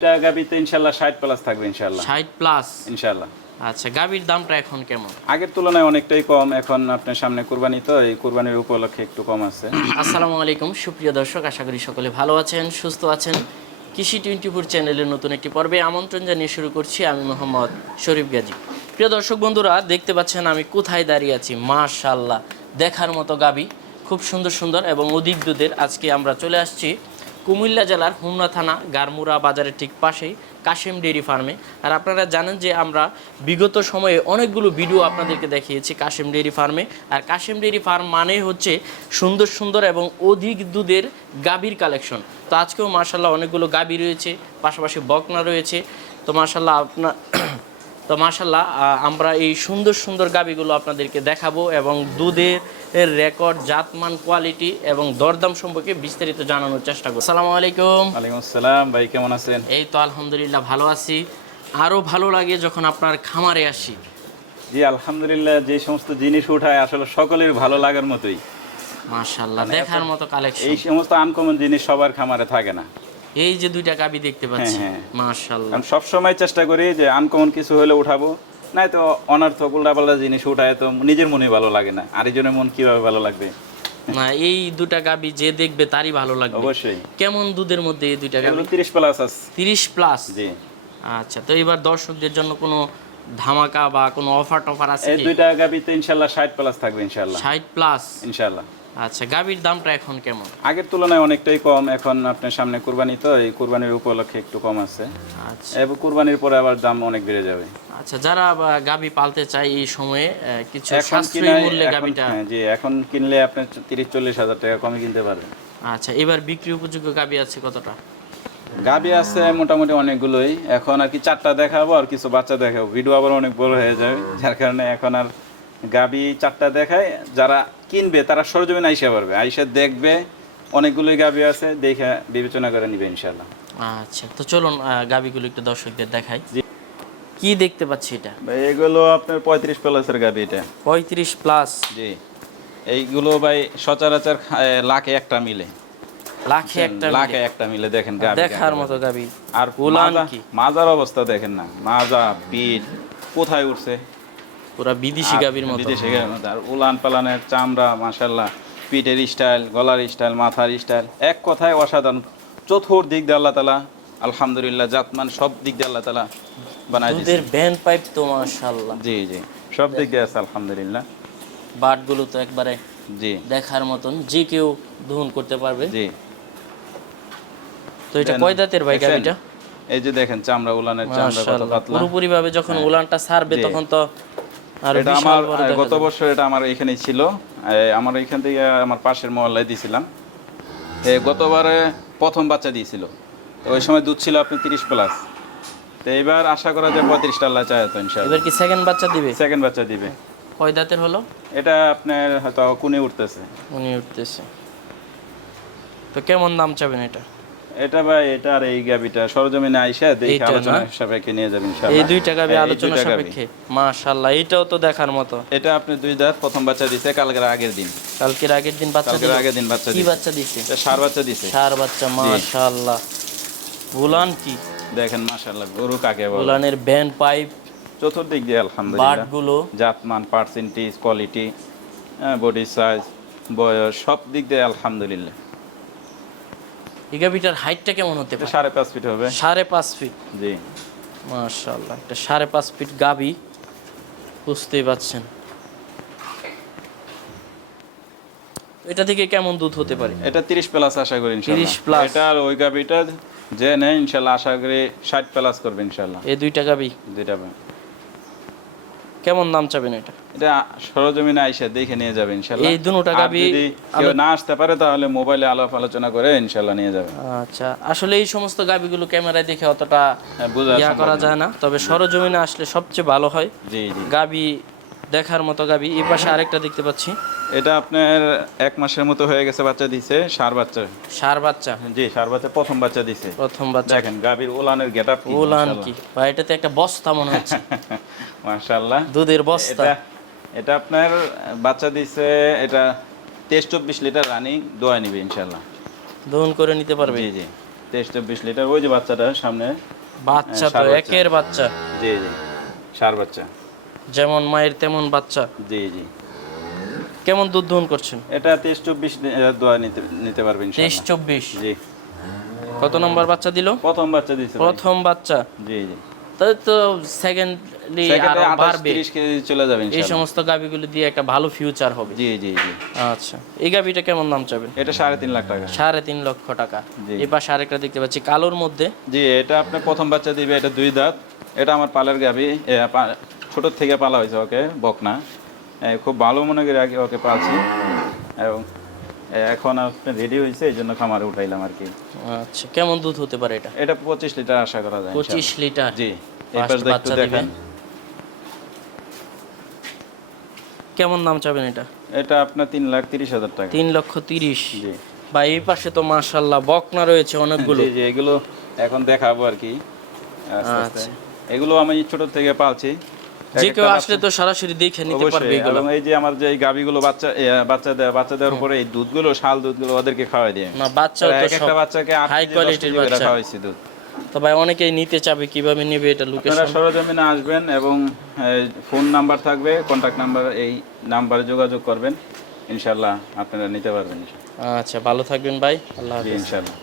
এটা গাবিতে ইনশাল্লাহ ষাট প্লাস থাকবে ইনশাল্লাহ। ষাট প্লাস ইনশাল্লাহ। আচ্ছা গাভীর দামটা এখন কেমন? আগের তুলনায় অনেকটাই কম এখন আপনার সামনে কুরবানি তো এই কুরবানির উপলক্ষে একটু কম আছে। আসসালামু আলাইকুম সুপ্রিয় দর্শক আশা করি সকলে ভালো আছেন সুস্থ আছেন। কৃষি টোয়েন্টি ফোর চ্যানেলের নতুন একটি পর্বে আমন্ত্রণ জানিয়ে শুরু করছি আমি মোহাম্মদ শরীফ গাজী। প্রিয় দর্শক বন্ধুরা দেখতে পাচ্ছেন আমি কোথায় দাঁড়িয়ে আছি? মাশাল্লাহ দেখার মতো গাবি খুব সুন্দর সুন্দর এবং অধিক দুধের আজকে আমরা চলে আসছি কুমিল্লা জেলার হুমনা থানা, গারমুরা বাজারের ঠিক পাশেই কাশিম ডেইরি ফার্মে। আর আপনারা জানেন যে আমরা বিগত সময়ে অনেকগুলো ভিডিও আপনাদেরকে দেখিয়েছি কাশিম ডেইরি ফার্মে। আর কাশিম ডেইরি ফার্ম মানে হচ্ছে সুন্দর সুন্দর এবং অধিক দুধের গাভীর কালেকশন। তো আজকেও মার্শাল্লাহ অনেকগুলো গাভী রয়েছে, পাশাপাশি বকনা রয়েছে। তো মার্শাল্লাহ আপনার তো মার্শাল্লাহ আমরা এই সুন্দর সুন্দর গাবিগুলো আপনাদেরকে দেখাবো এবং দুধের এর রেকর্ড জাতমান কোয়ালিটি এবং দরদাম সম্পর্কে বিস্তারিত জানানোর চেষ্টা করব। আসসালামু আলাইকুম। ওয়ালাইকুম আসসালাম ভাই কেমন আছেন? এই তো আলহামদুলিল্লাহ ভালো আছি। আরও ভালো লাগে যখন আপনার খামারে আসি। জি আলহামদুলিল্লাহ যে সমস্ত জিনিস উঠায় আসলে সকলের ভালো লাগার মতোই। মাশাল্লাহ দেখার মতো কালেকশন এই সমস্ত আনকমন জিনিস সবার খামারে থাকে না। এই যে দুইটা গাবি দেখতে পাচ্ছি। হ্যাঁ, মাশাল্লাহ কারণ সবসময় চেষ্টা করি যে আনকমন কিছু হলে উঠাবো। নাই তো অনর্থক উল্টাপাল্টা জিনিস উঠায় তো নিজের মনে ভালো লাগে না। আরেকজনের মন কীভাবে ভালো লাগবে? না এই দুটা গাবি যে দেখবে তারই ভালো লাগবে। অবশ্যই। কেমন দুধের মধ্যে এই দুইটা গাবি? এগুলো তিরিশ প্লাস আছে। তিরিশ প্লাস জি। আচ্ছা তো এবার দর্শকদের জন্য কোনো ধামাকা বা কোনো অফার টফার আছে এই দুইটা গাবিতে ইনশাল্লাহ ষাট প্লাস থাকবে ইনশাল্লাহ। ষাট প্লাস ইনশাল্লাহ। আচ্ছা গাভীর দামটা এখন কেমন? আগের তুলনায় অনেকটাই কম এখন আপনার সামনে কুরবানি তো এই কুরবানির উপলক্ষে একটু কম আছে। আচ্ছা। এবং কুরবানির পরে আবার দাম অনেক বেড়ে যাবে। আচ্ছা যারা গাভী পালতে চায় এই সময়ে কিছু সাশ্রয়ী মূল্যে গাভীটা হ্যাঁ, জি এখন কিনলে আপনি তিরিশ চল্লিশ হাজার টাকা কমে কিনতে পারবেন আচ্ছা এবার বিক্রি উপযোগ্য গাভী আছে কতটা? গাবি আছে মোটামুটি অনেকগুলোই। এখন আর কি চারটা দেখাবো আর কিছু বাচ্চা দেখাবো। ভিডিও আবার অনেক বড় হয়ে যাবে। যার কারণে এখন আর গাবি চারটা দেখায়। যারা কিনবে তারা সরজমিন আইসা পারবে আইসা দেখবে অনেকগুলোই গাবি আছে দেখে বিবেচনা করে নিবে ইনশাল্লাহ আচ্ছা তো চলুন আহ, গাভীগুলো একটু দর্শকদের দেখাই। কি দেখতে পাচ্ছি এটা? ভাই এগুলো আপনার পঁয়ত্রিশ প্লাসের গাবি এটা। পঁয়ত্রিশ প্লাস। জি। এইগুলো ভাই সচরাচর লাখে একটা মিলে। লাখে একটা লাখে একটা মিলে দেখেন গাবি দেখার মতো গাভী আর? মাজার অবস্থা দেখেন না। মাজা পিঠ কোথায় উঠছে? পুরা বিদেশি গাভীর মতো। বিদেশি গাভীর মতো। আর উলান পালানের চামড়া মাশাল্লাহ পিঠের স্টাইল গলার স্টাইল মাথার স্টাইল এক কথায় অসাধারণ। চতুর দিক দিয়ে আল্লাহ তালা আলহামদুলিল্লাহ জাতমান সব দিক দিয়ে আল্লাহ তালা বানাই দিয়েছে। দুধের ভ্যান পাইপ তো মাশাল্লাহ জি জি। সব দিক দিয়ে আছে আলহামদুলিল্লাহ। বাটগুলো তো একবারে জি। দেখার মতন যে কেউ দহন করতে পারবে। জি। তো এটা কয় দাঁতের ভাই? গাভিটা? এই যে দেখেন চামড়া উলানের চামড়া কত পাতলা। পুরোপুরি ভাবে যখন উলানটা ছাড়বে তখন তো এটা আমার গত বছর এটা আমার এখানেই ছিল। আমার এখান থেকে আমার পাশের মহল্লায় দিয়েছিলাম গতবারে প্রথম বাচ্চা দিয়েছিল। ওই সময় দুধ ছিল আপনি তিরিশ প্লাস তো এবার আশা করা যায় পঁয়ত্রিশটা আল্লাহ চায় তো এবার কি সেকেন্ড বাচ্চা দিবে? সেকেন্ড বাচ্চা দিবে। কয় দাঁতের হলো? এটা আপনার হয়তো কুনে উঠতেছে। উঠতেছে। তো কেমন দাম চাবেন এটা? এটা ভাই এটা আর এই গাবিটা। সরজমিনে আইসা দেখে আলোচনা সাপেক্ষে নিয়ে যাবেন এই দুইটা গাবি আলোচনা সাপেক্ষে? মাশাআল্লাহ এটাও তো দেখার মতো। এটা আপনি দুই দাঁত প্রথম বাচ্চা দিছে কালকের আগের দিন। কালকের আগের দিন বাচ্চা কালকের আগের দিন বাচ্চা কি বাচ্চা দিছে? এটা সার বাচ্চা দিছে। চার বাচ্চা মাশাআল্লাহ। কি? দেখেন মাশাল্লাহ গরু কাকে বলে? ব্যান্ড পাইপ চতুর্দিক দিয়ে আলহামদুলিল্লাহ। বাটগুলো। জাতমান পার্সেন্টেজ কোয়ালিটি বডি সাইজ বয়স সব দিক দিয়ে আলহামদুলিল্লাহ। এই হাইটটা কেমন হতে পারে? সাড়ে পাঁচ ফিট হবে। সাড়ে পাঁচ ফিট? জি। মাশাআল্লাহ একটা সাড়ে পাঁচ ফিট গাবি বুঝতেই পাচ্ছেন এটা থেকে কেমন দুধ হতে পারে? এটা তিরিশ প্লাস আশা করি ইনশাল্লাহ 30 plus। এটা আর ওই গাবিটা যে নেয় ইনশাল্লাহ আশা করি ষাট প্লাস করবে ইনশাল্লাহ এই দুইটা গাবি যেটা কেমন দাম চাবেন এটা? এটা সরজমিনে আইসা দেখে নিয়ে যাবে ইনশাল্লাহ এই দুটো গাবি যদি কেউ না আসতে পারে তাহলে মোবাইলে আলাপ আলোচনা করে ইনশাল্লাহ নিয়ে যাবে। আচ্ছা আসলে এই সমস্ত গাবিগুলো ক্যামেরায় দেখে অতটা হ্যাঁ, বোঝা ইয়া করা। যায় না। তবে সরজমিনে আসলে সবচেয়ে ভালো হয়। জি জি। গাবি দেখার মতো গাবি। এই পাশে আরেকটা দেখতে পাচ্ছি। এটা আপনার এক মাসের মতো হয়ে গেছে বাচ্চা দিছে সার বাচ্চা। সার বাচ্চা? জি সার বাচ্চা প্রথম বাচ্চা দিছে। প্রথম বাচ্চা। দেখেন গাভীর ওলানের গেট আপ উলান কি? ভাই এটাতে একটা বস্তা মনে হচ্ছে। মাশাআল্লাহ। দুধের বস্তা। এটা আপনার বাচ্চা দিছে এটা তেইশ চব্বিশ লিটার রানিং দোয়া নিবে ইনশাল্লাহ দহন করে নিতে পারবে? জি জি। তেইশ চব্বিশ লিটার ওই যে বাচ্চাটা সামনে বাচ্চা হ্যাঁ, তো বাচ্চা। একের বাচ্চা। জি জি সার বাচ্চা। যেমন মায়ের তেমন বাচ্চা। জি জি। কেমন দুধ দহন করছেন? এটা তেইশ চব্বিশ দোয়া নিতে নিতে পারবেন তেইশ চব্বিশ? জি। কত নম্বর বাচ্চা দিল? প্রথম বাচ্চা দিয়েছে প্রথম বাচ্চা? জি জি। তাই তো সেকেন্ডলি সেকেন্ডে আরও বাড়বে। তিরিশ কেজি চলে যাবে এই সমস্ত গাবিগুলো দিয়ে একটা ভালো ফিউচার হবে। জি জি জি। আচ্ছা। এই গাবিটা কেমন দাম চাবেন? এটা সাড়ে তিন লাখ টাকা। সাড়ে তিন লক্ষ টাকা। এই পাশে আরেকটা দেখতে পাচ্ছি কালোর মধ্যে। জি এটা আপনার প্রথম বাচ্চা দিবে এটা দুই দাঁত। এটা আমার পালের গাবি ছোট থেকে পালা হয়েছে ওকে বকনা। খুব ভালো মনে করে আগে ওকে পালছি এবং এখন আপনার রেডি হয়েছে এই জন্য খামারে উঠাইলাম আর কি। আচ্ছা কেমন দুধ হতে পারে এটা? এটা পঁচিশ লিটার আশা করা যায় পঁচিশ লিটার? জি এই First পাশ দিয়ে একটু দেখেন। কেমন দাম চাবেন এটা? এটা আপনার তিন লাখ তিরিশ হাজার টাকা। তিন লক্ষ তিরিশ? জি। বা এই পাশে তো মাশাল্লাহ বকনা রয়েছে অনেকগুলো। জি এগুলো এখন দেখাবো আর কি। আচ্ছা। এগুলো আমি ছোট থেকে পালছি। যে কেউ আসলে তো সরাসরি দেখে নিতে পারবে এবং এই যে আমার যে গাবিগুলো বাচ্চা বাচ্চা দেয় বাচ্চা দেওয়ার পরে এই দুধগুলো শাল দুধগুলো ওদেরকে খাওয়াই দিয়ে। না এক একটা বাচ্চাকে হাই কোয়ালিটির বাচ্চা। খাওয়াইছি দুধ। তো ভাই অনেকেই নিতে চাবে কীভাবে নেবে এটা আপনারা সরজমিনে আসবেন এবং ফোন নাম্বার থাকবে কন্ট্যাক্ট নাম্বার এই নাম্বারে যোগাযোগ করবেন। ইনশাল্লাহ আপনারা নিতে পারবেন। আচ্ছা ভালো থাকবেন ভাই। আল্লাহ হাফেজ। ইনশাল্লাহ।